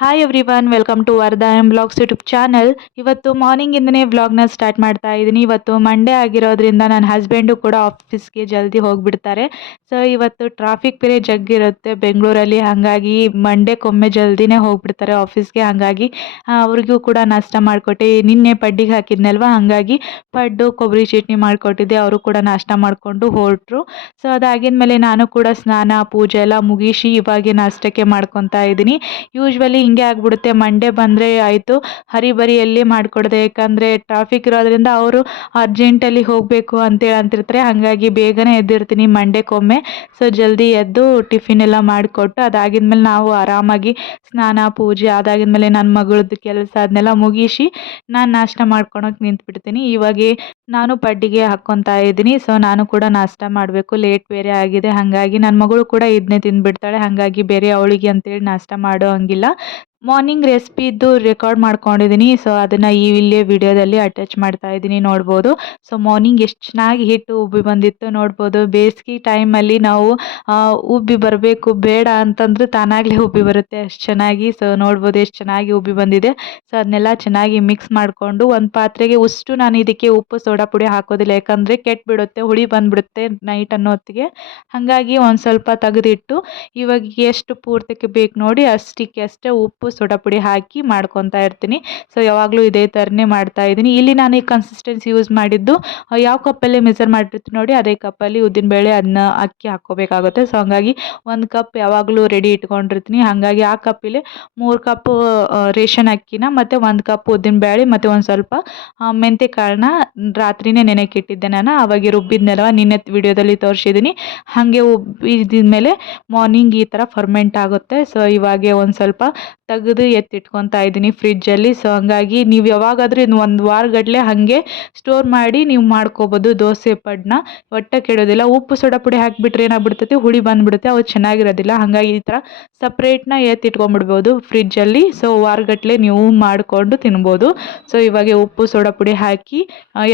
Hi everyone, welcome to Vardha M blogs YouTube channel. ಇವತ್ತು ಮಾರ್ನಿಂಗಿಂದನೇ ವ್ಲಾಗ್ನ ಸ್ಟಾರ್ಟ್ ಮಾಡ್ತಾ ಇದ್ದೀನಿ. ಇವತ್ತು ಮಂಡೇ ಆಗಿರೋದ್ರಿಂದ ನನ್ನ ಹಸ್ಬೆಂಡು ಕೂಡ ಆಫೀಸ್ಗೆ ಜಲ್ದಿ ಹೋಗಿಬಿಡ್ತಾರೆ. ಸೊ ಇವತ್ತು ಟ್ರಾಫಿಕ್ ಬೇರೆ ಜಗ್ಗಿರುತ್ತೆ ಬೆಂಗಳೂರಲ್ಲಿ, ಹಾಗಾಗಿ ಮಂಡೇಕೊಮ್ಮೆ ಜಲ್ದಿನೇ ಹೋಗಿಬಿಡ್ತಾರೆ ಆಫೀಸ್ಗೆ. ಹಾಗಾಗಿ ಅವ್ರಿಗೂ ಕೂಡ ನಾಷ್ಟ ಮಾಡಿಕೊಟ್ಟೆ. ನಿನ್ನೆ ಪಡ್ಡಿಗೆ ಹಾಕಿದ್ನಲ್ವ, ಹಾಗಾಗಿ ಪಡ್ಡು ಕೊಬ್ಬರಿ ಚಟ್ನಿ ಮಾಡಿಕೊಟ್ಟಿದ್ದೆ. ಅವರು ಕೂಡ ನಾಷ್ಟ ಮಾಡಿಕೊಂಡು ಹೊರಟರು. ಸೊ ಅದಾಗಿದ್ಮೇಲೆ ನಾನು ಕೂಡ ಸ್ನಾನ ಪೂಜೆ ಎಲ್ಲ ಮುಗಿಸಿ ಇವಾಗೆ ನಾಷ್ಟಕ್ಕೆ ಮಾಡ್ಕೊತಾ ಇದ್ದೀನಿ. ಯೂಶ್ವಲಿ ಹಿಂಗೆ ಆಗ್ಬಿಡುತ್ತೆ, ಮಂಡೇ ಬಂದರೆ ಆಯಿತು ಹರಿಬರಿಯಲ್ಲಿ ಮಾಡಿಕೊಡ್ದೆ. ಯಾಕಂದರೆ ಟ್ರಾಫಿಕ್ ಇರೋದ್ರಿಂದ ಅವರು ಅರ್ಜೆಂಟಲ್ಲಿ ಹೋಗಬೇಕು ಅಂತೇಳಿ ಅಂತಿರ್ತಾರೆ. ಹಾಗಾಗಿ ಬೇಗನೆ ಎದ್ದಿರ್ತೀನಿ ಮಂಡೇಕೊಮ್ಮೆ. ಸೊ ಜಲ್ದಿ ಎದ್ದು ಟಿಫಿನ್ ಎಲ್ಲ ಮಾಡಿಕೊಟ್ಟು ಅದಾಗಿದ್ಮೇಲೆ ನಾವು ಆರಾಮಾಗಿ ಸ್ನಾನ ಪೂಜೆ ಅದಾಗಿದ್ಮೇಲೆ ನನ್ನ ಮಗಳದ್ದು ಕೆಲಸ ಅದನ್ನೆಲ್ಲ ಮುಗಿಸಿ ನಾನು ನಾಷ್ಟ ಮಾಡ್ಕೊಳಕ್ಕೆ ನಿಂತ್ಬಿಡ್ತೀನಿ. ಇವಾಗೆ ನಾನು ಪಡ್ಡಿಗೆ ಹಾಕ್ಕೊತಾ ಇದ್ದೀನಿ. ಸೊ ನಾನು ಕೂಡ ನಾಷ್ಟ ಮಾಡಬೇಕು, ಲೇಟ್ ಬೇರೆ ಆಗಿದೆ. ಹಾಗಾಗಿ ನನ್ನ ಮಗಳು ಕೂಡ ಇದನ್ನೇ ತಿಂದುಬಿಡ್ತಾಳೆ. ಹಾಗಾಗಿ ಬೇರೆ ಅವಳಿಗೆ ಅಂತೇಳಿ ನಾಷ್ಟ ಮಾಡೋ ಹಂಗಿಲ್ಲ. ಮಾರ್ನಿಂಗ್ ರೆಸಿಪಿದ್ದು ರೆಕಾರ್ಡ್ ಮಾಡ್ಕೊಂಡಿದ್ದೀನಿ. ಸೊ ಅದನ್ನು ಇಲ್ಲೇ ವಿಡಿಯೋದಲ್ಲಿ ಅಟ್ಯಾಚ್ ಮಾಡ್ತಾ ಇದ್ದೀನಿ, ನೋಡ್ಬೋದು. ಸೊ ಮಾರ್ನಿಂಗ್ ಎಷ್ಟು ಚೆನ್ನಾಗಿ ಹಿಟ್ಟು ಉಬ್ಬಿ ಬಂದಿತ್ತು ನೋಡ್ಬೋದು. ಬೇಸಿಗೆ ಟೈಮಲ್ಲಿ ನಾವು ಉಬ್ಬಿ ಬರಬೇಕು ಬೇಡ ಅಂತಂದ್ರೆ ತಾನಾಗಲೇ ಉಬ್ಬಿ ಬರುತ್ತೆ ಅಷ್ಟು ಚೆನ್ನಾಗಿ. ಸೊ ನೋಡ್ಬೋದು ಎಷ್ಟು ಚೆನ್ನಾಗಿ ಉಬ್ಬಿ ಬಂದಿದೆ. ಸೊ ಅದನ್ನೆಲ್ಲ ಚೆನ್ನಾಗಿ ಮಿಕ್ಸ್ ಮಾಡಿಕೊಂಡು ಒಂದು ಪಾತ್ರೆಗೆ ನಾನು ಇದಕ್ಕೆ ಉಪ್ಪು ಸೋಡಾ ಪುಡಿ ಹಾಕೋದಿಲ್ಲ, ಯಾಕಂದರೆ ಕೆಟ್ಟುಬಿಡುತ್ತೆ, ಹುಳಿ ಬಂದುಬಿಡುತ್ತೆ ನೈಟ್ ಅನ್ನೋ ಹೊತ್ತಿಗೆ. ಹಾಗಾಗಿ ಒಂದು ಸ್ವಲ್ಪ ತೆಗೆದಿಟ್ಟು ಇವಾಗ ಎಷ್ಟು ಪೂರ್ತಕ್ಕೆ ಬೇಕು ನೋಡಿ ಅಷ್ಟಕ್ಕೆ ಅಷ್ಟೇ ಉಪ್ಪು ಸೋಡಾ ಪುಡಿ ಹಾಕಿ ಮಾಡ್ಕೊತಾ ಇರ್ತೀನಿ. ಸೊ ಯಾವಾಗಲೂ ಇದೇ ಥರನೇ ಮಾಡ್ತಾ ಇದ್ದೀನಿ. ಇಲ್ಲಿ ನಾನು ಈ ಕನ್ಸಿಸ್ಟೆನ್ಸಿ ಯೂಸ್ ಮಾಡಿದ್ದು ಯಾವ ಕಪ್ಪಲ್ಲಿ ಮೆಜರ್ ಮಾಡಿರ್ತೀನಿ ನೋಡಿ ಅದೇ ಕಪ್ಪಲ್ಲಿ ಉದ್ದಿನಬೇಳೆ ಅದನ್ನ ಅಕ್ಕಿ ಹಾಕ್ಕೋಬೇಕಾಗುತ್ತೆ. ಸೊ ಹಂಗಾಗಿ 1 ಕಪ್ ಯಾವಾಗಲೂ ರೆಡಿ ಇಟ್ಕೊಂಡಿರ್ತೀನಿ. ಹಾಗಾಗಿ ಆ ಕಪ್ಪಲ್ಲಿ 3 ಕಪ್ ರೇಷನ್ ಅಕ್ಕಿನ ಮತ್ತು 1 ಕಪ್ ಉದ್ದಿನಬೇಳೆ ಮತ್ತು ಒಂದು ಸ್ವಲ್ಪ ಮೆಂತ್ಯ ಕಾಳನ್ನ ರಾತ್ರಿನೇ ನೆನೆಕ್ಕೆ ಇಟ್ಟಿದ್ದೆ ನಾನು. ಆವಾಗ ರುಬ್ಬಿದ್ನಲ್ವ, ನಿನ್ನೆ ವಿಡಿಯೋದಲ್ಲಿ ತೋರಿಸಿದ್ದೀನಿ. ಹಾಗೆ ಉಬ್ಬಿದ್ಮೇಲೆ ಮಾರ್ನಿಂಗ್ ಈ ಥರ ಫರ್ಮೆಂಟ್ ಆಗುತ್ತೆ. ಸೊ ಇವಾಗೆ ಒಂದು ಸ್ವಲ್ಪ ತೆಗೆದು ಎತ್ತಿಟ್ಕೊತಾ ಇದ್ದೀನಿ ಫ್ರಿಜ್ಜಲ್ಲಿ. ಸೊ ಹಂಗಾಗಿ ನೀವು ಯಾವಾಗಾದರೂ ಇನ್ನು 1 ವಾರಗಟ್ಟಲೆ ಹಾಗೆ ಸ್ಟೋರ್ ಮಾಡಿ ನೀವು ಮಾಡ್ಕೋಬೋದು ದೋಸೆ ಪಡ್ನ, ಒಟ್ಟ ಕೆಡೋದಿಲ್ಲ. ಉಪ್ಪು ಸೋಡಾ ಪುಡಿ ಹಾಕಿಬಿಟ್ರೆ ಏನಾಗ್ಬಿಡ್ತೈತಿ, ಹುಳಿ ಬಂದುಬಿಡುತ್ತೆ, ಅವು ಚೆನ್ನಾಗಿರೋದಿಲ್ಲ. ಹಾಗಾಗಿ ಈ ಥರ ಸಪ್ರೇಟ್ನ ಎತ್ತಿಟ್ಕೊಂಡ್ಬಿಡ್ಬೋದು ಫ್ರಿಜ್ಜಲ್ಲಿ. ಸೊ ವಾರಗಟ್ಟಲೆ ನೀವು ಮಾಡಿಕೊಂಡು ತಿನ್ಬೋದು. ಸೊ ಇವಾಗ ಉಪ್ಪು ಸೋಡಾ ಪುಡಿ ಹಾಕಿ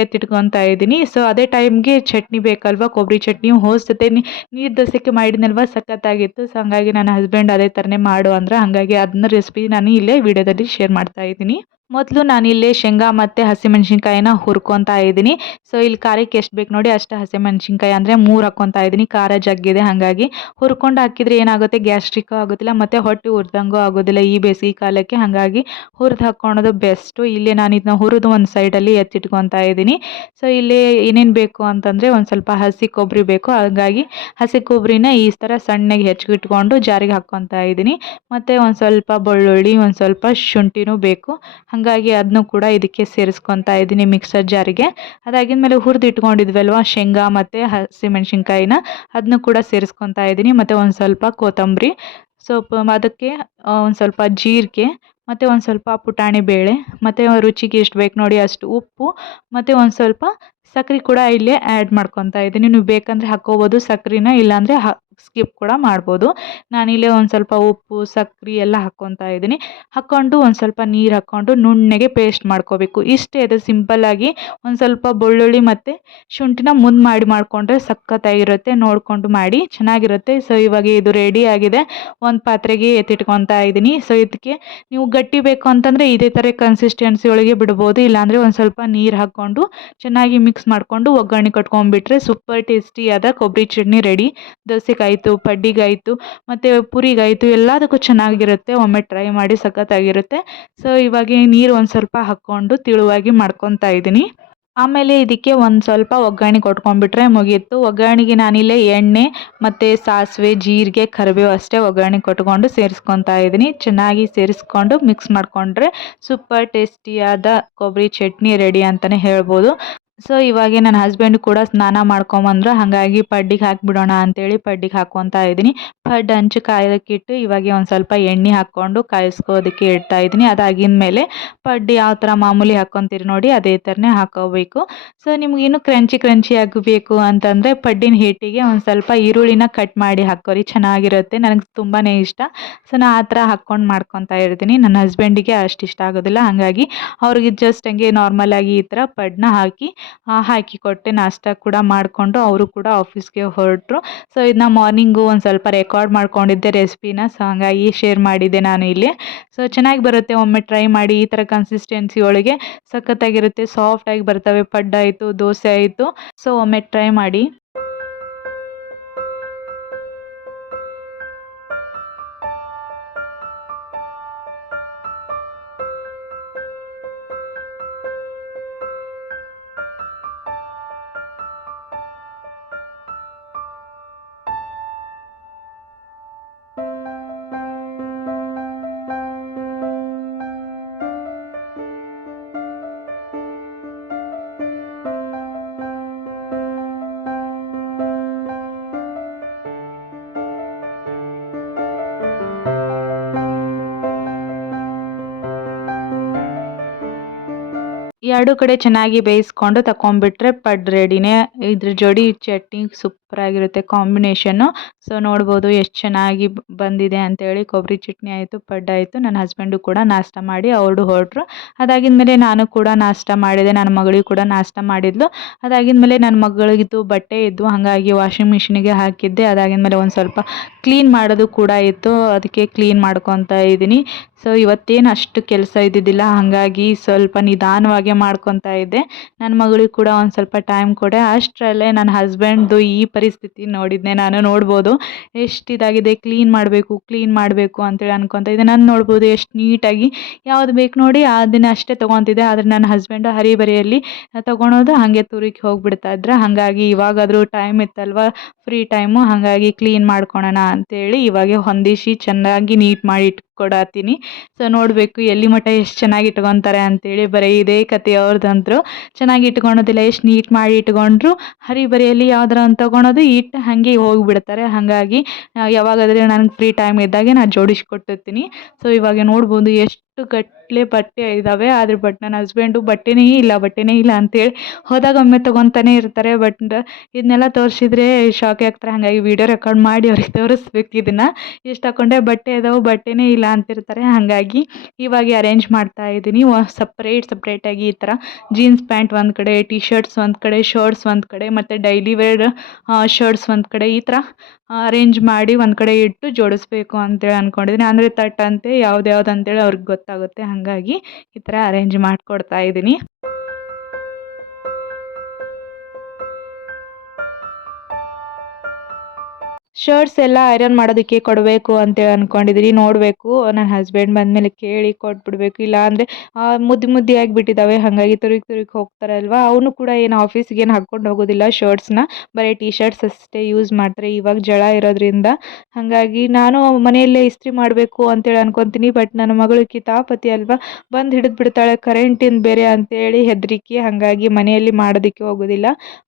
ಎತ್ತಿಟ್ಕೊತಾ ಇದ್ದೀನಿ. ಸೊ ಅದೇ ಟೈಮ್ಗೆ ಚಟ್ನಿ ಬೇಕಲ್ವ, ಕೊಬ್ಬರಿ ಚಟ್ನಿ ಹೋಸತೆ ನೀರು ದೋಸೆಗೆ ಮಾಡಿದ್ನಲ್ವ, ಸಖತ್ತಾಗಿತ್ತು. ಸೊ ಹಂಗಾಗಿ ನನ್ನ ಹಸ್ಬೆಂಡ್ ಅದೇ ಥರನೇ ಮಾಡು ಅಂದ್ರೆ, ಹಾಗಾಗಿ ಅದನ್ನ ರೆಸಿಪಿ ನಾನು ಇಲ್ಲೇ ವಿಡಿಯೋದಲ್ಲಿ ಶೇರ್ ಮಾಡ್ತಾ ಇದ್ದೀನಿ. ಮೊದಲು ನಾನಿಲ್ಲಿ ಶೇಂಗಾ ಮತ್ತು ಹಸಿಮೆಣ್ಸಿನ್ಕಾಯಿನ ಹುರ್ಕೊತಾ ಇದ್ದೀನಿ. ಸೊ ಇಲ್ಲಿ ಖಾರಕ್ಕೆ ಎಷ್ಟು ಬೇಕು ನೋಡಿ ಅಷ್ಟು ಹಸಿಮೆಣ್ಸಿನ್ಕಾಯಿ ಅಂದರೆ 3 ಹಾಕ್ಕೊತಾ ಇದ್ದೀನಿ. ಖಾರ ಜಗ್ಗಿದೆ, ಹಾಗಾಗಿ ಹುರ್ಕೊಂಡು ಹಾಕಿದರೆ ಏನಾಗುತ್ತೆ, ಗ್ಯಾಸ್ಟ್ರಿಕ್ಕು ಆಗೋದಿಲ್ಲ ಮತ್ತು ಹೊಟ್ಟೆ ಉರ್ದಂಗೂ ಆಗೋದಿಲ್ಲ ಈ ಬೇಸಿಗೆ ಕಾಲಕ್ಕೆ. ಹಾಗಾಗಿ ಹುರಿದು ಹಾಕ್ಕೊಳೋದು ಬೆಸ್ಟು. ಇಲ್ಲಿ ನಾನು ಇದನ್ನ ಹುರಿದು ಒಂದು ಸೈಡಲ್ಲಿ ಎತ್ತಿಟ್ಕೊತಾ ಇದ್ದೀನಿ. ಸೊ ಇಲ್ಲಿ ಏನೇನು ಬೇಕು ಅಂತಂದರೆ ಒಂದು ಸ್ವಲ್ಪ ಹಸಿ ಕೊಬ್ಬರಿ ಬೇಕು. ಹಾಗಾಗಿ ಹಸಿ ಕೊಬ್ಬರಿನ ಈ ಥರ ಸಣ್ಣಗೆ ಹೆಚ್ಚಿಟ್ಕೊಂಡು ಜಾರಿಗೆ ಹಾಕ್ಕೊತಾ ಇದ್ದೀನಿ. ಮತ್ತು ಒಂದು ಸ್ವಲ್ಪ ಬೆಳ್ಳುಳ್ಳಿ, ಒಂದು ಸ್ವಲ್ಪ ಶುಂಠಿನೂ ಬೇಕು. ಹಾಗಾಗಿ ಅದನ್ನು ಕೂಡ ಇದಕ್ಕೆ ಸೇರಿಸ್ಕೊತಾ ಇದ್ದೀನಿ ಮಿಕ್ಸರ್ ಜಾರಿಗೆ. ಅದಾಗಿದ್ಮೇಲೆ ಹುರಿದು ಇಟ್ಕೊಂಡಿದ್ವಲ್ವ ಶೇಂಗಾ ಮತ್ತು ಹಸಿಮೆಣ್ಸಿನ್ಕಾಯಿನ, ಅದನ್ನು ಕೂಡ ಸೇರಿಸ್ಕೊತಾ ಇದ್ದೀನಿ. ಮತ್ತು ಒಂದು ಸ್ವಲ್ಪ ಕೊತ್ತಂಬರಿ ಸೊಪ್ಪು, ಅದಕ್ಕೆ ಒಂದು ಸ್ವಲ್ಪ ಜೀರಿಗೆ ಮತ್ತು ಒಂದು ಸ್ವಲ್ಪ ಪುಟಾಣಿ ಬೇಳೆ ಮತ್ತು ರುಚಿಗೆ ಎಷ್ಟು ಬೇಕು ನೋಡಿ ಅಷ್ಟು ಉಪ್ಪು ಮತ್ತು ಒಂದು ಸ್ವಲ್ಪ ಸಕ್ಕರೆ ಕೂಡ ಇಲ್ಲೇ ಆ್ಯಡ್ ಮಾಡ್ಕೊತಾ ಇದ್ದೀನಿ. ನೀವು ಬೇಕಂದರೆ ಹಾಕ್ಕೋಬೋದು ಸಕ್ಕರೆನ, ಇಲ್ಲಾಂದರೆ ಸ್ಕಿಪ್ ಕೂಡ ಮಾಡ್ಬೋದು. ನಾನಿಲ್ಲೇ ಒಂದು ಸ್ವಲ್ಪ ಉಪ್ಪು ಸಕ್ಕರೆ ಎಲ್ಲ ಹಾಕ್ಕೊತಾ ಇದ್ದೀನಿ. ಹಾಕ್ಕೊಂಡು ಒಂದು ಸ್ವಲ್ಪ ನೀರು ಹಾಕ್ಕೊಂಡು ನುಣ್ಣಗೆ ಪೇಸ್ಟ್ ಮಾಡ್ಕೋಬೇಕು. ಇಷ್ಟೇ, ಅದು ಸಿಂಪಲ್ಲಾಗಿ. ಒಂದು ಸ್ವಲ್ಪ ಬೆಳ್ಳುಳ್ಳಿ ಮತ್ತು ಶುಂಠಿನ ಮಾಡಿಕೊಂಡ್ರೆ ಸಖತ್ತಾಗಿರುತ್ತೆ. ನೋಡಿಕೊಂಡು ಮಾಡಿ, ಚೆನ್ನಾಗಿರುತ್ತೆ. ಸೊ ಇವಾಗ ಇದು ರೆಡಿ ಆಗಿದೆ, ಒಂದು ಪಾತ್ರೆಗೆ ಎತ್ತಿಟ್ಕೊತಾ ಇದ್ದೀನಿ. ಸೊ ಇದಕ್ಕೆ ನೀವು ಗಟ್ಟಿ ಬೇಕು ಅಂತಂದರೆ ಇದೇ ಥರ ಕನ್ಸಿಸ್ಟೆನ್ಸಿ ಒಳಗೆ ಬಿಡ್ಬೋದು, ಇಲ್ಲಾಂದರೆ ಒಂದು ಸ್ವಲ್ಪ ನೀರು ಹಾಕ್ಕೊಂಡು ಚೆನ್ನಾಗಿ ಮಿಕ್ಸ್ ಮಾಡಿಕೊಂಡು ಒಗ್ಗರಣೆ ಕಟ್ಕೊಂಡ್ಬಿಟ್ರೆ ಸೂಪರ್ ಟೇಸ್ಟಿಯಾದ ಕೊಬ್ಬರಿ ಚಟ್ನಿ ರೆಡಿ. ದೋಸೆಗಾಯಿತು, ಪಡ್ಡಿಗಾಯಿತು ಮತ್ತು ಪೂರಿಗಾಯಿತು, ಎಲ್ಲದಕ್ಕೂ ಚೆನ್ನಾಗಿರುತ್ತೆ. ಒಮ್ಮೆ ಟ್ರೈ ಮಾಡಿ, ಸಖತ್ತಾಗಿರುತ್ತೆ. ಸೊ ಇವಾಗ ನೀರು ಒಂದು ಸ್ವಲ್ಪ ಹಾಕ್ಕೊಂಡು ತಿಳುವಾಗಿ ಮಾಡ್ಕೊತಾ ಇದ್ದೀನಿ. ಆಮೇಲೆ ಇದಕ್ಕೆ ಒಂದು ಸ್ವಲ್ಪ ಒಗ್ಗರಣೆ ಕೊಟ್ಕೊಂಡ್ಬಿಟ್ರೆ ಮುಗೀತು. ಒಗ್ಗರಣೆಗೆ ನಾನಿಲ್ಲೇ ಎಣ್ಣೆ ಮತ್ತು ಸಾಸಿವೆ ಜೀರಿಗೆ ಕರಿಬೇವು ಅಷ್ಟೇ ಒಗ್ಗರಣೆ ಕೊಟ್ಕೊಂಡು ಸೇರಿಸ್ಕೊತಾ ಇದ್ದೀನಿ. ಚೆನ್ನಾಗಿ ಸೇರಿಸ್ಕೊಂಡು ಮಿಕ್ಸ್ ಮಾಡಿಕೊಂಡ್ರೆ ಸೂಪರ್ ಟೇಸ್ಟಿಯಾದ ಕೊಬ್ಬರಿ ಚಟ್ನಿ ರೆಡಿ ಅಂತಲೇ ಹೇಳ್ಬೋದು. ಸೊ ಇವಾಗ ನನ್ನ ಹಸ್ಬೆಂಡ್ ಕೂಡ ಸ್ನಾನ ಮಾಡ್ಕೊಂಬಂದ್ರು, ಹಾಗಾಗಿ ಪಡ್ಡಿಗೆ ಹಾಕಿಬಿಡೋಣ ಅಂತೇಳಿ ಪಡ್ಡಿಗೆ ಹಾಕ್ಕೊತಾ ಇದ್ದೀನಿ. ಪಡ್ಡು ಹಂಚು ಕಾಯೋದಕ್ಕಿಟ್ಟು ಇವಾಗ ಒಂದು ಸ್ವಲ್ಪ ಎಣ್ಣೆ ಹಾಕ್ಕೊಂಡು ಕಾಯಿಸ್ಕೋದಕ್ಕೆ ಇಡ್ತಾ ಇದ್ದೀನಿ. ಅದಾಗಿದ್ಮೇಲೆ ಪಡ್ಡು ಯಾವ ಥರ ಮಾಮೂಲಿ ಹಾಕ್ಕೊತೀರಿ ನೋಡಿ ಅದೇ ಥರನೇ ಹಾಕ್ಕೋಬೇಕು. ಸೊ ನಿಮಗಿನ್ನೂ ಕ್ರಂಚಿ ಆಗಬೇಕು ಅಂತಂದರೆ ಪಡ್ಡಿನ ಹಿಟ್ಟಿಗೆ ಒಂದು ಸ್ವಲ್ಪ ಈರುಳ್ಳಿನ ಕಟ್ ಮಾಡಿ ಹಾಕ್ಕೊರಿ, ಚೆನ್ನಾಗಿರುತ್ತೆ. ನನಗೆ ತುಂಬಾ ಇಷ್ಟ. ಸೊ ನಾನು ಆ ಥರ ಹಾಕ್ಕೊಂಡು ಮಾಡ್ಕೊತಾ ಇರ್ತೀನಿ. ನನ್ನ ಹಸ್ಬೆಂಡಿಗೆ ಅಷ್ಟು ಇಷ್ಟ ಆಗೋದಿಲ್ಲ, ಹಾಗಾಗಿ ಅವ್ರಿಗೆ ಜಸ್ಟ್ ಹಂಗೆ ನಾರ್ಮಲಾಗಿ ಈ ಥರ ಪಡ್ಡನ್ನ ಹಾಕಿ ಹಾಕಿ ಕೊಟ್ಟೆ. ನಾಷ್ಟ ಕೂಡ ಮಾಡಿಕೊಂಡು ಅವರು ಕೂಡ ಆಫೀಸ್ಗೆ ಹೊರಟರು. ಸೊ ಇದನ್ನ ಮಾರ್ನಿಂಗು ಒಂದು ಸ್ವಲ್ಪ ರೆಕಾರ್ಡ್ ಮಾಡ್ಕೊಂಡಿದ್ದೆ ರೆಸಿಪಿನ. ಸೊ ಹಾಗಾಗಿ ಶೇರ್ ಮಾಡಿದ್ದೆ ನಾನು ಇಲ್ಲಿ. ಸೊ ಚೆನ್ನಾಗಿ ಬರುತ್ತೆ, ಒಮ್ಮೆ ಟ್ರೈ ಮಾಡಿ. ಈ ಥರ ಕನ್ಸಿಸ್ಟೆನ್ಸಿ ಒಳಗೆ ಸಖತ್ತಾಗಿರುತ್ತೆ, ಸಾಫ್ಟಾಗಿ ಬರ್ತವೆ. ಪಡ್ಡು ಆಯಿತು, ದೋಸೆ ಆಯಿತು. ಸೊ ಒಮ್ಮೆ ಟ್ರೈ ಮಾಡಿ. ಎರಡೂ ಕಡೆ ಚೆನ್ನಾಗಿ ಬೇಯಿಸ್ಕೊಂಡು ತಗೊಂಡ್ಬಿಟ್ರೆ ಪಡ್ಡು ರೆಡಿನೇ. ಇದ್ರ ಜೋಡಿ ಚಟ್ನಿ ಸೂಪರಾಗಿರುತ್ತೆ ಕಾಂಬಿನೇಷನ್ನು. ಸೊ ನೋಡ್ಬೋದು ಎಷ್ಟು ಚೆನ್ನಾಗಿ ಬಂದಿದೆ ಅಂತೇಳಿ. ಕೊಬ್ಬರಿ ಚಟ್ನಿ ಆಯಿತು, ಪಡ್ಡಾಯಿತು. ನನ್ನ ಹಸ್ಬೆಂಡು ಕೂಡ ನಾಷ್ಟ ಮಾಡಿ ಅವರು ಹೊರಟ್ರು. ಅದಾಗಿದ್ಮೇಲೆ ನಾನು ಕೂಡ ನಾಷ್ಟ ಮಾಡಿದೆ, ನನ್ನ ಮಗಳಿಗೂ ಕೂಡ ನಾಷ್ಟ ಮಾಡಿದ್ಲು. ಅದಾಗಿದ್ಮೇಲೆ ನನ್ನ ಮಗಳಿಗಿದ್ದು ಬಟ್ಟೆ ಇದ್ವು, ಹಾಗಾಗಿ ವಾಷಿಂಗ್ ಮಿಷಿನಿಗೆ ಹಾಕಿದ್ದೆ. ಅದಾಗಿದ್ಮೇಲೆ ಒಂದು ಸ್ವಲ್ಪ ಕ್ಲೀನ್ ಮಾಡೋದು ಕೂಡ ಇತ್ತು, ಅದಕ್ಕೆ ಕ್ಲೀನ್ ಮಾಡ್ಕೊತಾ ಇದ್ದೀನಿ. ಸೊ ಇವತ್ತೇನು ಅಷ್ಟು ಕೆಲಸ ಇದ್ದಿದ್ದಿಲ್ಲ, ಹಾಗಾಗಿ ಸ್ವಲ್ಪ ನಿಧಾನವಾಗೇ ಮಾಡ್ಕೊತಾ ಇದ್ದೆ. ನನ್ನ ಮಗಳಿಗೆ ಕೂಡ ಒಂದು ಸ್ವಲ್ಪ ಟೈಮ್ ಕೊಡೆ. ಅಷ್ಟರಲ್ಲೇ ನನ್ನ ಹಸ್ಬೆಂಡ್ದು ಈ ಪರಿಸ್ಥಿತಿ ನೋಡಿದ್ದೆ ನಾನು. ನೋಡ್ಬೋದು ಎಷ್ಟು ಇದಾಗಿದೆ, ಕ್ಲೀನ್ ಮಾಡಬೇಕು ಅಂತೇಳಿ ಅನ್ಕೊತಾ ಇದ್ದೆ. ನಾನು ನೋಡ್ಬೋದು ಎಷ್ಟು ನೀಟಾಗಿ ಯಾವುದು ಬೇಕು ನೋಡಿ ಅದನ್ನ ಅಷ್ಟೇ ತೊಗೊತಿದ್ದೆ. ಆದರೆ ನನ್ನ ಹಸ್ಬೆಂಡು ಹರಿಬರಿಯಲ್ಲಿ ತೊಗೊಳೋದು ಹಾಗೆ ತುರುಕಿ ಹೋಗಿಬಿಡ್ತಾ ಇದ್ರು. ಹಾಗಾಗಿ ಇವಾಗಾದರೂ ಟೈಮ್ ಇತ್ತಲ್ವ, ಫ್ರೀ ಟೈಮು, ಹಾಗಾಗಿ ಕ್ಲೀನ್ ಮಾಡ್ಕೊಳೋಣ ಅಂತೇಳಿ ಇವಾಗ ಹೊಂದಿಸಿ ಚೆನ್ನಾಗಿ ನೀಟ್ ಮಾಡಿ ಇಟ್ಕೊಡತ್ತೀನಿ. ಸೊ ನೋಡಬೇಕು ಎಲ್ಲಿ ಮಟ್ಟ ಎಷ್ಟು ಚೆನ್ನಾಗಿ ಇಟ್ಕೊತಾರೆ ಅಂತೇಳಿ. ಬರೀ ಇದೇ ಕತೆ ಅವ್ರದ್ದಂತರೂ. ಚೆನ್ನಾಗಿ ಇಟ್ಕೊಳೋದಿಲ್ಲ, ಎಷ್ಟು ನೀಟ್ ಮಾಡಿ ಇಟ್ಕೊಂಡ್ರು ಹರಿಬರಿಯಲ್ಲಿ ಯಾವ್ದಾರ ಒಂದು ತೊಗೊಳೋದು, ಇಟ್ಟು ಹಾಗೆ ಹೋಗಿಬಿಡ್ತಾರೆ. ಹಾಗಾಗಿ ಯಾವಾಗಾದರೆ ನನಗೆ ಫ್ರೀ ಟೈಮ್ ಇದ್ದಾಗೆ ನಾನು ಜೋಡಿಸ್ಕೊಟ್ಟಿರ್ತೀನಿ. ಸೊ ಇವಾಗ ನೋಡ್ಬೋದು ಎಷ್ಟು ಗಟ್ಟಲೆ ಬಟ್ಟೆ ಇದ್ದಾವೆ. ಆದರೆ ನನ್ನ ಹಸ್ಬೆಂಡು ಬಟ್ಟೆನೇ ಇಲ್ಲ ಅಂತೇಳಿ ಹೋದಾಗ ಒಮ್ಮೆ ತೊಗೊತಾನೆ ಇರ್ತಾರೆ. ಇದನ್ನೆಲ್ಲ ತೋರಿಸಿದ್ರೆ ಶಾಕ್ ಆಗ್ತಾರೆ. ಹಾಗಾಗಿ ವಿಡಿಯೋ ರೆಕಾರ್ಡ್ ಮಾಡಿ ಅವ್ರಿಗೆ ತೋರಿಸ್ಬೇಕು ಇದನ್ನು. ಎಷ್ಟು ಹಾಕ್ಕೊಂಡೆ ಬಟ್ಟೆ ಇದಾವೆ, ಬಟ್ಟೆನೇ ಇಲ್ಲ ಅಂತಿರ್ತಾರೆ. ಹಾಗಾಗಿ ಇವಾಗ ಅರೇಂಜ್ ಮಾಡ್ತಾ ಇದ್ದೀನಿ ಸಪ್ರೇಟಾಗಿ. ಈ ಥರ ಜೀನ್ಸ್ ಪ್ಯಾಂಟ್ ಒಂದು ಕಡೆ, ಟಿ ಶರ್ಟ್ಸ್ ಒಂದು ಕಡೆ, ಶರ್ಟ್ಸ್ ಒಂದು ಕಡೆ, ಮತ್ತು ಡೈಲಿ ವೇರ್ ಶರ್ಟ್ಸ್ ಒಂದು ಕಡೆ, ಈ ಥರ ಅರೇಂಜ್ ಮಾಡಿ ಒಂದು ಕಡೆ ಇಟ್ಟು ಜೋಡಿಸ್ಬೇಕು ಅಂತೇಳಿ ಅಂದ್ಕೊಂಡಿದ್ದೀನಿ. ಅಂದರೆ ತಟ್ಟಂತೆ ಯಾವ್ದು ಅಂತೇಳಿ ಅವ್ರಿಗೆ ಗೊತ್ತಾಗುತ್ತೆ. ಹಾಗಾಗಿ ಈ ಥರ ಅರೇಂಜ್ ಮಾಡಿಕೊಡ್ತಾ ಇದ್ದೀನಿ. ಶರ್ಟ್ಸ್ ಎಲ್ಲ ಐರನ್ ಮಾಡೋದಕ್ಕೆ ಕೊಡಬೇಕು ಅಂತೇಳಿ ಅಂದ್ಕೊಂಡಿದ್ದೀನಿ. ನೋಡಬೇಕು, ನನ್ನ ಹಸ್ಬೆಂಡ್ ಬಂದಮೇಲೆ ಕೇಳಿ ಕೊಟ್ಬಿಡ್ಬೇಕು. ಇಲ್ಲ ಅಂದರೆ ಮುದ್ದಿಯಾಗಿ ಬಿಟ್ಟಿದ್ದಾವೆ, ಹಾಗಾಗಿ ತುರುಕಿ ಹೋಗ್ತಾರೆ ಅಲ್ವಾ. ಅವನು ಕೂಡ ಏನು ಆಫೀಸ್ಗೆ ಏನು ಹಾಕ್ಕೊಂಡು ಹೋಗೋದಿಲ್ಲ ಶರ್ಟ್ಸ್ನ, ಬರೀ ಟಿ ಶರ್ಟ್ಸ್ ಅಷ್ಟೇ ಯೂಸ್ ಮಾಡ್ತಾರೆ ಇವಾಗ ಜಳ ಇರೋದ್ರಿಂದ. ಹಾಗಾಗಿ ನಾನು ಮನೆಯಲ್ಲೇ ಇಸ್ತ್ರಿ ಮಾಡಬೇಕು ಅಂತೇಳಿ ಅನ್ಕೊತೀನಿ. ನನ್ನ ಮಗಳು ಕಿತಾಪತಿ ಅಲ್ವಾ, ಬಂದು ಹಿಡಿದು ಬಿಡ್ತಾಳೆ, ಕರೆಂಟಿಂದ ಬೇರೆ ಅಂತೇಳಿ ಹೆದರಿಕೆ. ಹಾಗಾಗಿ ಮನೆಯಲ್ಲಿ ಮಾಡೋದಕ್ಕೆ ಹೋಗೋದಿಲ್ಲ,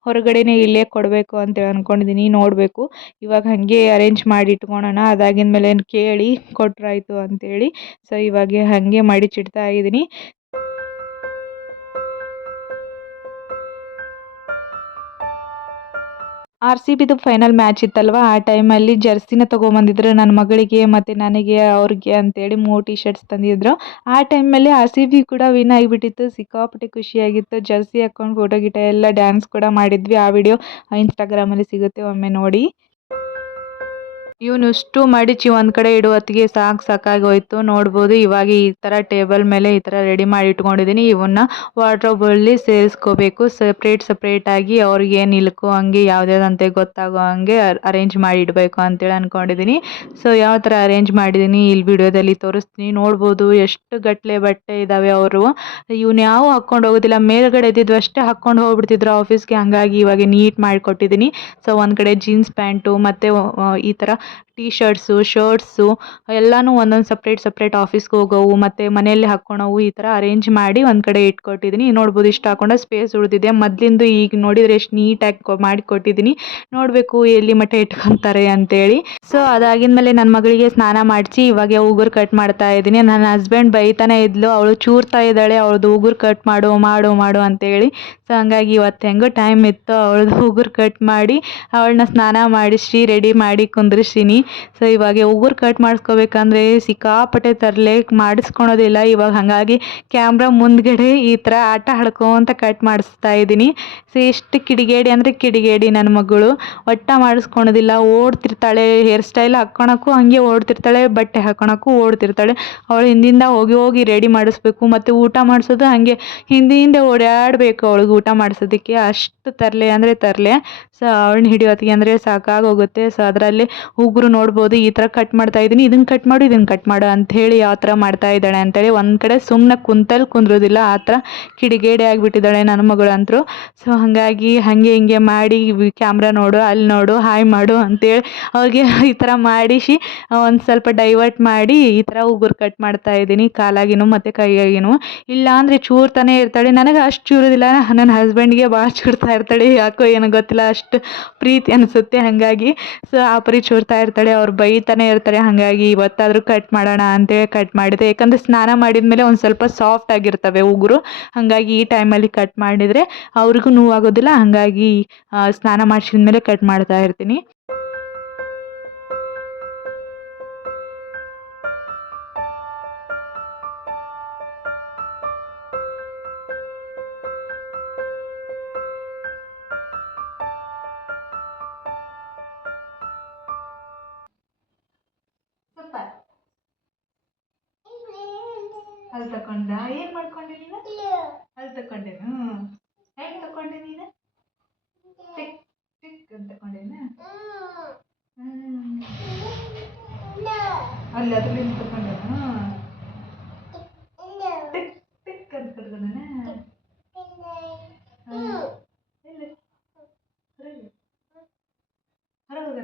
ಹೊರಗಡೆನೇ ಇಲ್ಲೇ ಕೊಡಬೇಕು ಅಂತೇಳಿ ಅಂದ್ಕೊಂಡಿದ್ದೀನಿ. ನೋಡಬೇಕು ಇವಾಗ ಹಾಗೆ ಅರೇಂಜ್ ಮಾಡಿ ಇಟ್ಕೊಳೋಣ, ಅದಾಗಿನ ಮೇಲೆ ಕೇಳಿ ಕೊಟ್ರಾಯ್ತು ಅಂತೇಳಿ. ಸೊ ಇವಾಗ ಹಾಗೆ ಮಡಿಚಿಡ್ತಾ ಇದ್ದೀನಿ. RCBದು ಫೈನಲ್ ಮ್ಯಾಚ್ ಇತ್ತಲ್ವ, ಆ ಟೈಮಲ್ಲಿ ಜರ್ಸಿನ ತೊಗೊಂಬಂದಿದ್ರು ನನ್ನ ಮಗಳಿಗೆ ಮತ್ತು ನನಗೆ, ಅವ್ರಿಗೆ ಅಂತೇಳಿ 3 ಟಿ ಶರ್ಟ್ಸ್ ತಂದಿದ್ರು. ಆ ಟೈಮಲ್ಲಿ RCB ಕೂಡ ವಿನ್ ಆಗಿಬಿಟ್ಟಿತ್ತು. ಸಿಕ್ಕಾಪಟ್ಟೆ ಖುಷಿಯಾಗಿತ್ತು. ಜರ್ಸಿ ಹಾಕ್ಕೊಂಡು ಫೋಟೋ ಗಿಟ ಎಲ್ಲ ಡ್ಯಾನ್ಸ್ ಕೂಡ ಮಾಡಿದ್ವಿ. ಆ ವಿಡಿಯೋ ಇನ್ಸ್ಟಾಗ್ರಾಮಲ್ಲಿ ಸಿಗುತ್ತೆ, ಒಮ್ಮೆ ನೋಡಿ. ಇವನಷ್ಟು ಮಡಿಚಿ ಒಂದು ಕಡೆ ಇಡುವ ಹೊತ್ತಿಗೆ ಸಾಕಾಗಿ ಹೋಯಿತು. ನೋಡ್ಬೋದು ಇವಾಗ ಈ ಥರ ಟೇಬಲ್ ಮೇಲೆ ಈ ಥರ ರೆಡಿ ಮಾಡಿ ಇಟ್ಕೊಂಡಿದ್ದೀನಿ. ಇವನ್ನ ವಾರ್ಡ್ರೋಬಲ್ಲಿ ಸೇರಿಸ್ಕೋಬೇಕು. ಸಪ್ರೇಟಾಗಿ ಅವ್ರಿಗೆ ನಿಲ್ಕೋ ಹಂಗೆ ಯಾವುದ್ಯಾವ್ದಂತೆ ಗೊತ್ತಾಗೋ ಹಂಗೆ ಅರೇಂಜ್ ಮಾಡಿ ಇಡಬೇಕು ಅಂತೇಳಿ ಅಂದ್ಕೊಂಡಿದ್ದೀನಿ. ಸೊ ಯಾವ ಥರ ಅರೇಂಜ್ ಮಾಡಿದ್ದೀನಿ ಇಲ್ಲಿ ವಿಡಿಯೋದಲ್ಲಿ ತೋರಿಸ್ತೀನಿ. ನೋಡ್ಬೋದು ಎಷ್ಟು ಗಟ್ಟಲೆ ಬಟ್ಟೆ ಇದ್ದಾವೆ. ಅವರು ಇವನ್ನ ಯಾವ ಹಾಕ್ಕೊಂಡು ಹೋಗೋದಿಲ್ಲ, ಮೇಲ್ಗಡೆ ಇದ್ದಿದ್ದು ಅಷ್ಟೇ ಹಾಕ್ಕೊಂಡು ಹೋಗ್ಬಿಡ್ತಿದ್ರು ಆಫೀಸ್ಗೆ. ಹಾಗಾಗಿ ಇವಾಗ ನೀಟ್ ಮಾಡಿಕೊಟ್ಟಿದ್ದೀನಿ. ಸೊ ಒಂದು ಕಡೆ ಜೀನ್ಸ್ ಪ್ಯಾಂಟು ಮತ್ತು ಈ ಥರ ಟಿ ಶರ್ಟ್ಸು ಎಲ್ಲನೂ ಒಂದೊಂದು ಸಪ್ರೇಟ್ ಆಫೀಸ್ಗೆ ಹೋಗೋವು ಮತ್ತು ಮನೆಯಲ್ಲಿ ಹಾಕ್ಕೊಳವು ಈ ಥರ ಅರೇಂಜ್ ಮಾಡಿ ಒಂದು ಕಡೆ ಇಟ್ಕೊಟ್ಟಿದ್ದೀನಿ. ನೋಡ್ಬೋದು ಇಷ್ಟು ಹಾಕೊಂಡ ಸ್ಪೇಸ್ ಉಳಿದಿದೆ. ಮೊದಲಿಂದು ಈಗ ನೋಡಿದರೆ ಎಷ್ಟು ನೀಟಾಗಿ ಮಾಡಿಕೊಟ್ಟಿದ್ದೀನಿ. ನೋಡಬೇಕು ಎಲ್ಲಿ ಮಟ್ಟ ಇಟ್ಕೊತಾರೆ ಅಂತೇಳಿ. ಸೊ ಅದಾಗಿದ್ಮೇಲೆ ನನ್ನ ಮಗಳಿಗೆ ಸ್ನಾನ ಮಾಡಿಸಿ ಇವಾಗ ಉಗುರು ಕಟ್ ಮಾಡ್ತಾ ಇದ್ದೀನಿ. ನನ್ನ ಹಸ್ಬೆಂಡ್ ಬೈತಾನೆ ಇದ್ಲು, ಅವಳು ಚೂರ್ತಾ ಇದ್ದಾಳೆ, ಅವಳದು ಉಗುರು ಕಟ್ ಮಾಡು ಅಂತೇಳಿ. ಸೊ ಹಂಗಾಗಿ ಇವತ್ತು ಹೆಂಗೋ ಟೈಮ್ ಇತ್ತು, ಅವಳದು ಉಗುರು ಕಟ್ ಮಾಡಿ ಅವಳನ್ನ ಸ್ನಾನ ಮಾಡಿಸಿ ರೆಡಿ ಮಾಡಿ ಕುಂದ್ರಿಸ್ತೀನಿ. ಸೊ ಇವಾಗ ಉಗುರು ಕಟ್ ಮಾಡಿಸ್ಕೋಬೇಕಂದ್ರೆ ಸಿಕ್ಕಾಪಟ್ಟೆ ತರಲೆ ಮಾಡಿಸ್ಕೊಳೋದಿಲ್ಲ ಇವಾಗ, ಹಾಗಾಗಿ ಕ್ಯಾಮ್ರಾ ಮುಂದ್ಗಡೆ ಈ ಥರ ಆಟ ಆಡ್ಕೊಂತ ಕಟ್ ಮಾಡಿಸ್ತಾ ಇದ್ದೀನಿ. ಸೊ ಎಷ್ಟು ಕಿಡಿಗೇಡಿ ಅಂದರೆ ಕಿಡಿಗೇಡಿ ನನ್ನ ಮಗಳು, ಒಟ್ಟ ಮಾಡಿಸ್ಕೊಳೋದಿಲ್ಲ. ಓಡ್ತಿರ್ತಾಳೆ, ಹೇರ್ ಸ್ಟೈಲ್ ಹಾಕ್ಕೊಳಕ್ಕೂ ಹಂಗೆ ಓಡ್ತಿರ್ತಾಳೆ, ಬಟ್ಟೆ ಹಾಕ್ಕೊಳಕ್ಕೂ ಓಡ್ತಿರ್ತಾಳೆ. ಅವಳು ಹಿಂದಿಂದ ಹೋಗಿ ಹೋಗಿ ರೆಡಿ ಮಾಡಿಸ್ಬೇಕು, ಮತ್ತು ಊಟ ಮಾಡಿಸೋದು ಹಾಗೆ ಹಿಂದೆ ಓಡಾಡಬೇಕು ಅವಳಿಗೆ ಊಟ ಮಾಡಿಸೋದಕ್ಕೆ, ಅಷ್ಟು ತರಲೆ ಅಂದರೆ ತರಲೆ. ಸೊ ಅವಳನ್ನ ಹಿಡಿಯೋತ್ತಿಗೆ ಅಂದರೆ ಸಾಕಾಗೋಗುತ್ತೆ. ಸೊ ಅದರಲ್ಲಿ ಉಗುರು ನೋಡ್ಬೋದು, ಈ ಥರ ಕಟ್ ಮಾಡ್ತಾ ಇದ್ದೀನಿ, ಇದನ್ನು ಕಟ್ ಮಾಡು ಇದನ್ನು ಕಟ್ ಮಾಡು ಅಂಥೇಳಿ ಯಾವ ಥರ ಮಾಡ್ತಾ ಇದ್ದಾಳೆ ಅಂತೇಳಿ. ಒಂದು ಕಡೆ ಸುಮ್ಮನೆ ಕುಂದ್ರೋದಿಲ್ಲ, ಆ ಥರ ಕಿಡಿಗೇಡಿ ಆಗಿಬಿಟ್ಟಿದ್ದಾಳೆ ನನ್ನ ಮಗಳಂತರೂ. ಸೊ ಹಾಗಾಗಿ ಹಾಗೆ ಹಿಂಗೆ ಮಾಡಿ ಕ್ಯಾಮ್ರಾ ನೋಡು, ಅಲ್ಲಿ ನೋಡು, ಹಾಯ್ ಮಾಡು ಅಂತೇಳಿ ಅವ್ರಿಗೆ ಈ ಥರ ಮಾಡಿಸಿ ಒಂದು ಸ್ವಲ್ಪ ಡೈವರ್ಟ್ ಮಾಡಿ ಈ ಥರ ಉಗುರು ಕಟ್ ಮಾಡ್ತಾ ಇದ್ದೀನಿ, ಕಾಲಾಗಿನೂ ಮತ್ತು ಕೈಯಾಗಿನೂ. ಇಲ್ಲ ಅಂದರೆ ಚೂರ್ತಾನೆ ಇರ್ತಾಳೆ, ನನಗೆ ಅಷ್ಟು ಚೂರೋದಿಲ್ಲ, ನನ್ನ ಹಸ್ಬೆಂಡ್ಗೆ ಭಾಳ ಚೂರ್ತಾ ಇರ್ತಾಳೆ, ಯಾಕೋ ಏನೋ ಗೊತ್ತಿಲ್ಲ, ಅಷ್ಟು ಪ್ರೀತಿ ಅನಿಸುತ್ತೆ. ಹಾಗಾಗಿ ಸೊ ಆ ಪರಿ ಚೂರ್ತಾ ಇರ್ತಾಳೆ, ಅವ್ರು ಬೈತಾನೆ ಇರ್ತಾರೆ. ಹಾಗಾಗಿ ಇವತ್ತಾದರೂ ಕಟ್ ಮಾಡೋಣ ಅಂತೇಳಿ ಕಟ್ ಮಾಡಿದೆ, ಯಾಕಂದರೆ ಸ್ನಾನ ಮಾಡಿದ ಮೇಲೆ ಒಂದು ಸ್ವಲ್ಪ ಸಾಫ್ಟ್ ಆಗಿರ್ತವೆ ಉಗುರು, ಹಾಗಾಗಿ ಈ ಟೈಮಲ್ಲಿ ಕಟ್ ಮಾಡಿದರೆ ಅವ್ರಿಗೂ ನೋವಾಗೋದಿಲ್ಲ. ಹಾಗಾಗಿ ಸ್ನಾನ ಮಾಡಿಸಿದ ಮೇಲೆ ಕಟ್ ಮಾಡ್ತಾ ಇರ್ತೀನಿ. ಅಲ್ಲಿ ತಕೊಂಡ ಏನು ಮಾಡ್ಕೊಂಡೆ ನೀನು? ಅಲ್ಲಿ ತಕೊಂಡೇನು? ಹೆಂಗೆ ತಕೊಂಡೆ ನೀನು? ಟಿಕ್ ಟಿಕ್ ಅಂತ ತಕೊಂಡೇನ? ಅಲ್ಲಿ ಅದ್ರಲ್ಲಿ ತಕೊಂಡೇನು? ಟಿಕ್ ಟಿಕ್ ಅಂತ ತಕೊಂಡೇನ? ಎಲ್ಲಿ? ಹೊರಗೆ ಹೊರಗೆ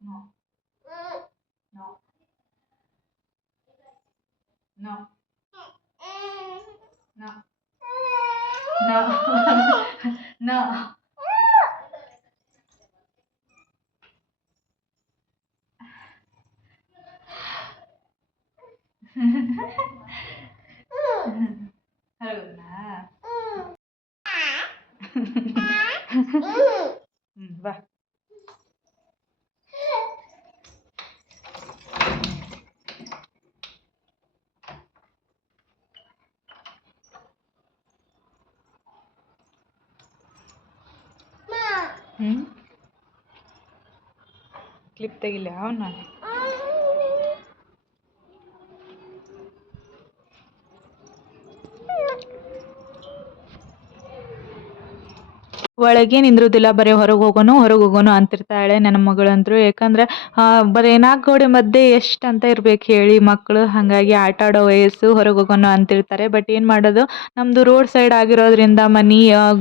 no no No. No. No. No. ಹೌದಾ? ಬಾ. ಕ್ಲಿಪ್ ತೆಗಿಲ್ಲ ಅವನ್ನ. ಒಳಗೆ ನಿಂದ್ರೋದಿಲ್ಲ, ಬರೀ ಹೊರಗೆ ಹೋಗೋನು ಅಂತಿರ್ತಾಳೆ ನನ್ನ ಮಗಳಂತರೂ. ಯಾಕಂದ್ರೆ ಬರೀ 4 ಗೋಡೆ ಮಧ್ಯೆ ಎಷ್ಟು ಅಂತ ಇರ್ಬೇಕು ಹೇಳಿ ಮಕ್ಕಳು, ಹಾಗಾಗಿ ಆಟ ಆಡೋ ವಯಸ್ಸು, ಹೊರಗೆ ಹೋಗೋನು ಅಂತಿರ್ತಾರೆ. ಬಟ್ ಏನು ಮಾಡೋದು, ನಮ್ಮದು ರೋಡ್ ಸೈಡ್ ಆಗಿರೋದ್ರಿಂದ ಮನೆ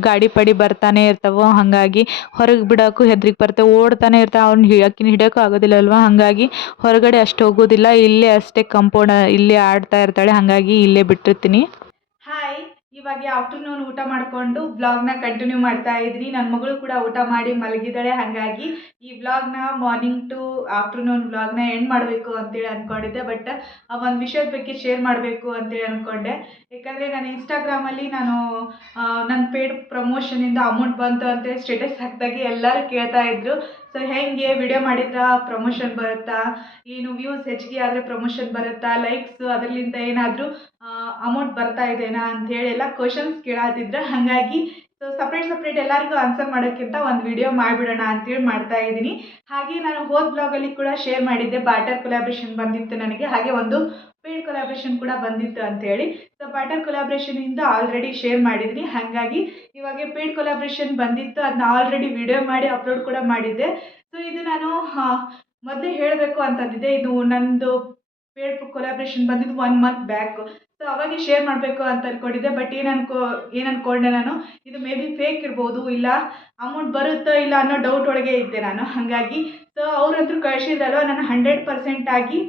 ಗಾಡಿ ಪಡಿ ಬರ್ತಾನೆ ಇರ್ತಾವೆ, ಹಾಗಾಗಿ ಹೊರಗೆ ಬಿಡೋಕ್ಕೂ ಹೆದ್ರಿಕೆ ಬರುತ್ತೆ, ಓಡ್ತಾನೆ ಇರ್ತಾವೆ, ಆಕಿನ ಹಿಡಿಯೋಕ್ಕೂ ಆಗೋದಿಲ್ಲ ಅಲ್ವಾ. ಹಾಗಾಗಿ ಹೊರಗಡೆ ಅಷ್ಟು ಹೋಗೋದಿಲ್ಲ, ಇಲ್ಲೇ ಅಷ್ಟೇ ಕಂಪೌಂಡ್, ಇಲ್ಲೇ ಆಡ್ತಾ ಇರ್ತಾಳೆ, ಹಾಗಾಗಿ ಇಲ್ಲೇ ಬಿಟ್ಟಿರ್ತೀನಿ. ಹಾಯ್, ಇವಾಗ ಆಫ್ಟರ್ನೂನ್ ಊಟ ಮಾಡಿಕೊಂಡು ವ್ಲಾಗ್ನ ಕಂಟಿನ್ಯೂ ಮಾಡ್ತಾ ಇದ್ದೀನಿ. ನನ್ನ ಮಗಳು ಕೂಡ ಊಟ ಮಾಡಿ ಮಲಗಿದ್ದಾಳೆ, ಹಾಗಾಗಿ ಈ ವ್ಲಾಗ್ನ ಮಾರ್ನಿಂಗ್ ಟು ಆಫ್ಟರ್ನೂನ್ ವ್ಲಾಗ್ನ ಎಂಡ್ ಮಾಡಬೇಕು ಅಂತೇಳಿ ಅಂದ್ಕೊಂಡಿದ್ದೆ. ಬಟ್ ಒಂದು ವಿಷಯದ ಬಗ್ಗೆ ಶೇರ್ ಮಾಡಬೇಕು ಅಂತೇಳಿ ಅಂದ್ಕೊಂಡೆ. ಯಾಕಂದರೆ ನಾನು ಇನ್ಸ್ಟಾಗ್ರಾಮಲ್ಲಿ ನನ್ನ ಪೇಡ್ ಪ್ರಮೋಷನಿಂದ ಅಮೌಂಟ್ ಬಂತು ಅಂತೇಳಿ ಸ್ಟೇಟಸ್ ಹಾಕಿದಾಗೆ ಎಲ್ಲರೂ ಕೇಳ್ತಾ ಇದ್ರು, ಸೊ ಹೆಂಗೆ ವಿಡಿಯೋ ಮಾಡಿದ್ರೆ ಪ್ರಮೋಷನ್ ಬರುತ್ತಾ, ಏನು ವ್ಯೂಸ್ ಹೆಚ್ಚಿಗೆ ಆದರೆ ಪ್ರಮೋಷನ್ ಬರುತ್ತಾ, ಲೈಕ್ಸ್ ಅದರಲ್ಲಿಂದ ಏನಾದರೂ ಅಮೌಂಟ್ ಬರ್ತಾ ಇದೆನಾ ಅಂಥೇಳಿ ಎಲ್ಲ ಕ್ವಶನ್ಸ್ ಕೇಳಾತಿದ್ರು. ಹಾಗಾಗಿ ಸೊ ಸಪ್ರೇಟ್ ಎಲ್ಲರಿಗೂ ಆನ್ಸರ್ ಮಾಡೋಕ್ಕಿಂತ ಒಂದು ವಿಡಿಯೋ ಮಾಡಿಬಿಡೋಣ ಅಂತೇಳಿ ಮಾಡ್ತಾ ಇದ್ದೀನಿ. ಹಾಗೆ ನಾನು ಹೋದ ಬ್ಲಾಗಲ್ಲಿ ಕೂಡ ಶೇರ್ ಮಾಡಿದ್ದೆ, ಬಾರ್ಟರ್ ಕೊಲಾಬ್ರೇಷನ್ ಬಂದಿತ್ತು ನನಗೆ, ಹಾಗೆ ಒಂದು ಪೇಡ್ ಕೊಲಾಬ್ರೇಷನ್ ಕೂಡ ಬಂದಿತ್ತು ಅಂಥೇಳಿ. ಸೊ ಬಾರ್ಟರ್ ಕೊಲಾಬ್ರೇಷನಿಂದ ಆಲ್ರೆಡಿ ಶೇರ್ ಮಾಡಿದ್ದೀನಿ, ಹಾಗಾಗಿ ಇವಾಗ ಪೇಡ್ ಕೊಲಾಬ್ರೇಷನ್ ಬಂದಿತ್ತು, ಅದನ್ನ ಆಲ್ರೆಡಿ ವಿಡಿಯೋ ಮಾಡಿ ಅಪ್ಲೋಡ್ ಕೂಡ ಮಾಡಿದ್ದೆ. ಸೊ ಇದು ನಾನು ಮೊದಲೇ ಹೇಳಬೇಕು ಅಂತಂದಿದ್ದೆ, ಇದು ನಂದು ಪೇಡ್ ಕೊಲಾಬ್ರೇಷನ್ ಬಂದಿದ್ದು 1 ಮಂತ್ ಬ್ಯಾಕ್. ಸೊ ಅವಾಗೆ ಶೇರ್ ಮಾಡಬೇಕು ಅಂತ ಅಂದ್ಕೊಂಡಿದ್ದೆ. ಬಟ್ ಏನು ಅಂದ್ಕೊಂಡೆ ನಾನು, ಇದು ಮೇ ಬಿ ಫೇಕ್ ಇರ್ಬೋದು, ಇಲ್ಲ ಅಮೌಂಟ್ ಬರುತ್ತೋ ಇಲ್ಲ ಅನ್ನೋ ಡೌಟ್ ಒಳಗೆ ಇದ್ದೆ ನಾನು. ಹಾಗಾಗಿ ಸೊ ಅವ್ರಂತೂ ಕಳಿಸಿದ್ರಲ್ವ, ನಾನು 100% ಆಗಿ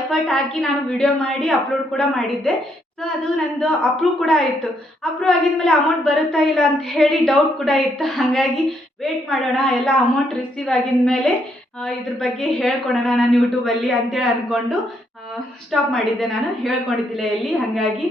ಎಫರ್ಟ್ ಹಾಕಿ ನಾನು ವಿಡಿಯೋ ಮಾಡಿ ಅಪ್ಲೋಡ್ ಕೂಡ ಮಾಡಿದ್ದೆ. ಸೊ ಅದು ನಂದು ಅಪ್ರೂವ್ ಕೂಡ ಆಯಿತು. ಅಪ್ರೂವ್ ಆಗಿದ್ಮೇಲೆ ಅಮೌಂಟ್ ಬರುತ್ತಾ ಇಲ್ಲ ಅಂತ ಹೇಳಿ ಡೌಟ್ ಕೂಡ ಇತ್ತು. ಹಾಗಾಗಿ ವೇಟ್ ಮಾಡೋಣ, ಎಲ್ಲ ಅಮೌಂಟ್ ರಿಸೀವ್ ಆಗಿದ ಮೇಲೆ ಇದ್ರ ಬಗ್ಗೆ ಹೇಳ್ಕೊಡೋಣ ನಾನು ಯೂಟ್ಯೂಬಲ್ಲಿ ಅಂತೇಳಿ ಅಂದ್ಕೊಂಡು ಸ್ಟಾಪ್ ಮಾಡಿದ್ದೆ. ನಾನು ಹೇಳ್ಕೊಂಡಿದ್ದಿಲ್ಲ ಎಲ್ಲಿ. ಹಾಗಾಗಿ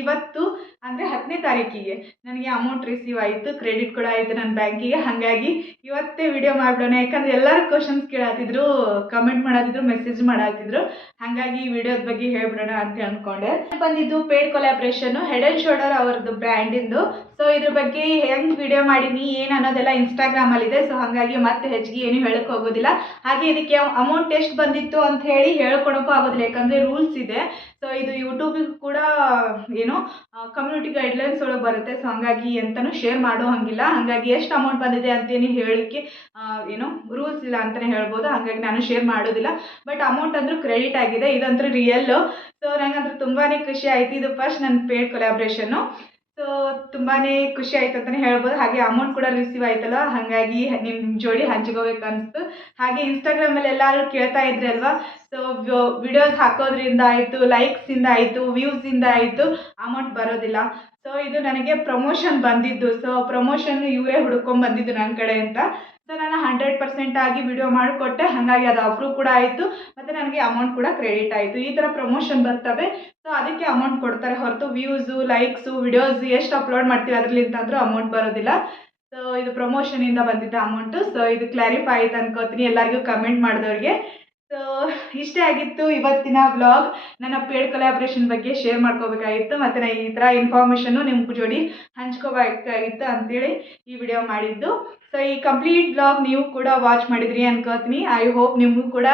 ಇವತ್ತು ಅಂದರೆ 10ನೇ ತಾರೀಕಿಗೆ ನನಗೆ ಅಮೌಂಟ್ ರಿಸೀವ್ ಆಯಿತು, ಕ್ರೆಡಿಟ್ ಕೂಡ ಆಯಿತು ನನ್ನ ಬ್ಯಾಂಕಿಗೆ. ಹಾಗಾಗಿ ಇವತ್ತೇ ವಿಡಿಯೋ ಮಾಡಿಬಿಡೋಣ, ಯಾಕಂದರೆ ಎಲ್ಲರೂ ಕ್ವಶನ್ಸ್ ಕೇಳತ್ತಿದ್ರು, ಕಮೆಂಟ್ ಮಾಡತ್ತಿದ್ರು, ಮೆಸೇಜ್ ಮಾಡತ್ತಿದ್ರು. ಹಾಗಾಗಿ ಈ ವಿಡಿಯೋದ ಬಗ್ಗೆ ಹೇಳ್ಬಿಡೋಣ ಅಂತ ಅಂದ್ಕೊಂಡೆ. ಬಂದಿದ್ದು ಪೇಡ್ ಕೊಲಾಬ್ರೇಷನ್ನು ಹೆಡ್ ಆ್ಯಂಡ್ ಶೋಲ್ಡರ್ ಅವ್ರದ್ದು ಬ್ರ್ಯಾಂಡಿಂದು. ಸೊ ಇದ್ರ ಬಗ್ಗೆ ಹೆಂಗೆ ವಿಡಿಯೋ ಮಾಡೀನಿ ಏನು ಅನ್ನೋದೆಲ್ಲ ಇನ್ಸ್ಟಾಗ್ರಾಮಲ್ಲಿದೆ. ಸೊ ಹಾಗಾಗಿ ಮತ್ತೆ ಹೆಚ್ಚಿಗೆ ಏನು ಹೇಳಕ್ಕೆ ಹೋಗೋದಿಲ್ಲ. ಹಾಗೆ ಇದಕ್ಕೆ ಅಮೌಂಟ್ ಎಷ್ಟು ಬಂದಿತ್ತು ಅಂತ ಹೇಳಿ ಹೇಳ್ಕೊಳಕ್ಕೂ ಆಗೋದಿಲ್ಲ, ಯಾಕಂದರೆ ರೂಲ್ಸ್ ಇದೆ. ಸೊ ಇದು ಯೂಟ್ಯೂಬಿಗೆ ಕೂಡ ಏನೋ ಕಮ್ಯುನಿಟಿ ಗೈಡ್ಲೈನ್ಸ್ ಒಳಗೆ ಬರುತ್ತೆ. ಸೊ ಹಾಗಾಗಿ ಎಂತನೂ ಶೇರ್ ಮಾಡೋ ಹಂಗಿಲ್ಲ. ಹಾಗಾಗಿ ಎಷ್ಟು ಅಮೌಂಟ್ ಬಂದಿದೆ ಅಂತೇನು ಹೇಳಲಿಕ್ಕೆ ಏನೋ ರೂಲ್ಸ್ ಇಲ್ಲ ಅಂತಲೇ ಹೇಳ್ಬೋದು. ಹಾಗಾಗಿ ನಾನು ಶೇರ್ ಮಾಡೋದಿಲ್ಲ. ಬಟ್ ಅಮೌಂಟ್ ಅಂದರೂ ಕ್ರೆಡಿಟ್ ಆಗಿದೆ, ಇದಂತೂ ರಿಯಲ್ಲು. ಸೊ ನಂಗಂತೂ ತುಂಬಾ ಖುಷಿ ಆಯಿತು. ಇದು ಫಸ್ಟ್ ನನ್ನ ಪೇಡ್ ಕೊಲಾಬ್ರೇಷನ್ನು. ಸೊ ತುಂಬಾ ಖುಷಿ ಆಯ್ತು ಅಂತಲೇ ಹೇಳ್ಬೋದು. ಹಾಗೆ ಅಮೌಂಟ್ ಕೂಡ ರಿಸೀವ್ ಆಯ್ತಲ್ಲ, ಹಾಗಾಗಿ ನಿಮ್ಮ ಜೋಡಿ ಹಂಚ್ಕೋಬೇಕು ಅನಿಸ್ತು. ಹಾಗೆ ಇನ್ಸ್ಟಾಗ್ರಾಮಲ್ಲಿ ಎಲ್ಲರೂ ಕೇಳ್ತಾ ಇದ್ರಿ ಅಲ್ವಾ, ಸೊ ವಿಡಿಯೋಸ್ ಹಾಕೋದ್ರಿಂದ ಆಯಿತು, ಲೈಕ್ಸಿಂದ ಆಯಿತು, ವ್ಯೂಸಿಂದ ಆಯಿತು ಅಮೌಂಟ್ ಬರೋದಿಲ್ಲ. ಸೊ ಇದು ನನಗೆ ಪ್ರಮೋಷನ್ ಬಂದಿದ್ದು. ಸೊ ಪ್ರಮೋಷನ್ ಇವರೇ ಹುಡ್ಕೊಂಡು ಬಂದಿದ್ದು ನನ್ನ ಕಡೆ ಅಂತ. ಸೊ ನಾನು 100% ಆಗಿ ವಿಡಿಯೋ ಮಾಡಿಕೊಟ್ಟೆ. ಹಾಗಾಗಿ ಅದು ಅಪ್ರೂವ್ ಕೂಡ ಆಯಿತು ಮತ್ತು ನನಗೆ ಅಮೌಂಟ್ ಕೂಡ ಕ್ರೆಡಿಟ್ ಆಯಿತು. ಈ ಥರ ಪ್ರಮೋಷನ್ ಬರ್ತವೆ. ಸೊ ಅದಕ್ಕೆ ಅಮೌಂಟ್ ಕೊಡ್ತಾರೆ ಹೊರತು ವ್ಯೂಸು, ಲೈಕ್ಸು, ವಿಡಿಯೋಸ್ ಎಷ್ಟು ಅಪ್ಲೋಡ್ ಮಾಡ್ತೀವಿ ಅದರಲ್ಲಿಂತಂದ್ರೂ ಅಮೌಂಟ್ ಬರೋದಿಲ್ಲ. ಸೊ ಇದು ಪ್ರಮೋಷನಿಂದ ಬಂದಿದ್ದ ಅಮೌಂಟು. ಸೊ ಇದು ಕ್ಲಾರಿಫೈ ಆಯ್ತು ಅನ್ಕೋತೀನಿ ಎಲ್ಲರಿಗೂ ಕಮೆಂಟ್ ಮಾಡಿದವ್ರಿಗೆ. ಸೊ ಇಷ್ಟೇ ಆಗಿತ್ತು ಇವತ್ತಿನ ವ್ಲಾಗ್. ನನ್ನ ಪೇಡ್ ಕೊಲಾಬ್ರೇಷನ್ ಬಗ್ಗೆ ಶೇರ್ ಮಾಡ್ಕೋಬೇಕಾಗಿತ್ತು ಮತ್ತು ನಾನು ಈ ಥರ ಇನ್ಫಾರ್ಮೇಷನ್ನು ನಿಮ್ಮ ಜೋಡಿ ಹಂಚ್ಕೋಬೇಕಾಗಿತ್ತು ಅಂಥೇಳಿ ಈ ವಿಡಿಯೋ ಮಾಡಿದ್ದು. ಸೊ ಈ ಕಂಪ್ಲೀಟ್ ವ್ಲಾಗ್ ನೀವು ಕೂಡ ವಾಚ್ ಮಾಡಿದ್ರಿ ಅನ್ಕೋತೀನಿ. ಐ ಹೋಪ್ ನಿಮಗೂ ಕೂಡ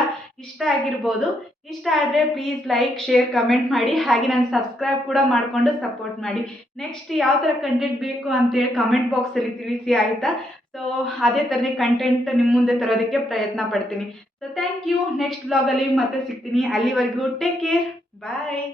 ಇಷ್ಟ ಆಗಿರ್ಬೋದು. ಇಷ್ಟ ಆದರೆ ಪ್ಲೀಸ್ ಲೈಕ್, ಶೇರ್, ಕಮೆಂಟ್ ಮಾಡಿ. ಹಾಗೆ ನಾನು ಸಬ್ಸ್ಕ್ರೈಬ್ ಕೂಡ ಮಾಡಿಕೊಂಡು ಸಪೋರ್ಟ್ ಮಾಡಿ. ನೆಕ್ಸ್ಟ್ ಯಾವ ಥರ ಕಂಟೆಂಟ್ ಬೇಕು ಅಂತೇಳಿ ಕಮೆಂಟ್ ಬಾಕ್ಸಲ್ಲಿ ತಿಳಿಸಿ, ಆಯಿತಾ? ಸೊ ಅದೇ ಥರನೇ ಕಂಟೆಂಟ್ ನಿಮ್ಮ ಮುಂದೆ ತರೋದಕ್ಕೆ ಪ್ರಯತ್ನ ಪಡ್ತೀನಿ. So thank you. ನೆಕ್ಸ್ಟ್ ಬ್ಲಾಗಲ್ಲಿ ಮತ್ತೆ ಸಿಗ್ತೀನಿ. ಅಲ್ಲಿವರೆಗೂ ಟೇಕ್ ಕೇರ್, ಬಾಯ್.